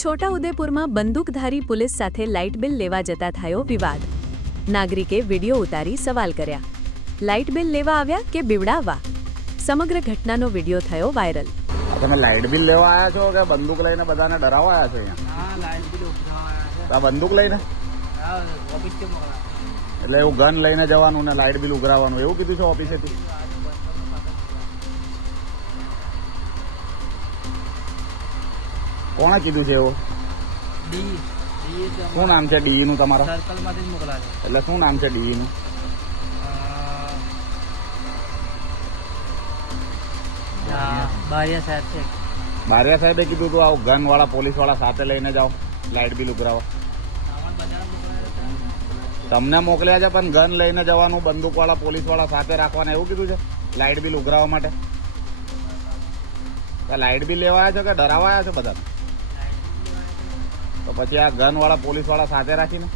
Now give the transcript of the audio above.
છોટાઉદેપુરમાં બંદૂકધારી police સાથે light bill લેવા જતા થયો વિવાદ. નાગરિકે વિડીયો ઉતારી સવાલ કર્યા. લાઇટ બિલ લેવા આવ્યા કે બીવડાવવા? સમગ્ર ઘટનાનો વિડીયો થયો વાયરલ. તમે લાઇટ બિલ લેવા આવ્યા છો કે બંદૂક લઈને બધાને ડરાવવા આવ્યા છો અહીંયા? હા, લાઇટ બિલ ઉઘરાવવા આવ્યા છે. આ બંદૂક લઈને? હા, ઓફિસથી મોકલા. એટલે એવું ગન લઈને જવાનું ને લાઇટ બિલ ઉઘરાવવાનું એવું કીધું છે ઓફિસેથી? કોણે કીધું છે એવું? ડી શું નામ છે ડીઈ નું તમારા? સર્કલમાંથી જ મોકલા છે. એટલે શું નામ છે ડીઈ નું? બારિયા સાહેબ છે. બારિયા સાહેબે કીધું તું આવું ગન વાળા પોલીસ વાળા સાથે લઈને જાઓ લાઇટ બિલ ઉઘરાવો. તમને મોકલ્યા છે પણ ગન લઈને જવાનું બંદૂક વાળા પોલીસ વાળા સાથે રાખવાના એવું કીધું છે લાઇટ બિલ ઉઘરાવવા માટે? લાઇટ બિલ લેવા આવ્યા છો કે ડરાવવા આવ્યા છો બધાને? તો પછી આ ગન વાળા પોલીસ વાળા સાથે રાખીને